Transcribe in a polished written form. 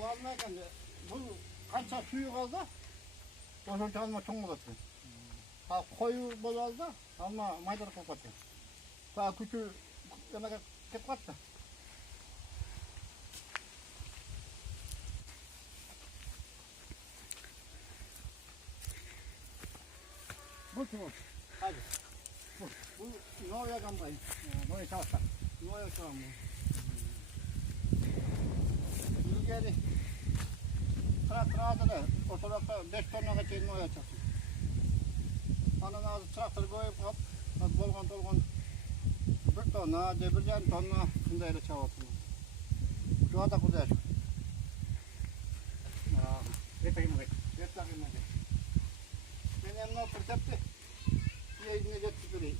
bu almayken de bu kança suyu kaldı. Boşaltı alma çok mu katıyor? Ha koyu bozuldu ama maydanoz kokatıyor. Daha küçük yemek ket kattı. Bu kim? Hadi. Bu Noya gambayı. Noya çalışsa. Noya çalışma. İyi geldi. Traktörde de o tarafta 5 tonna kaçayım Noya çalışıyor. Anın ağzı traktör koyup kap. Dolgun. 1 tonna, 1,5 tonna şundayla çalışıyor. Şu anda güzel. Yeter mi? Ben emniyet tepti. Yayını getirdi.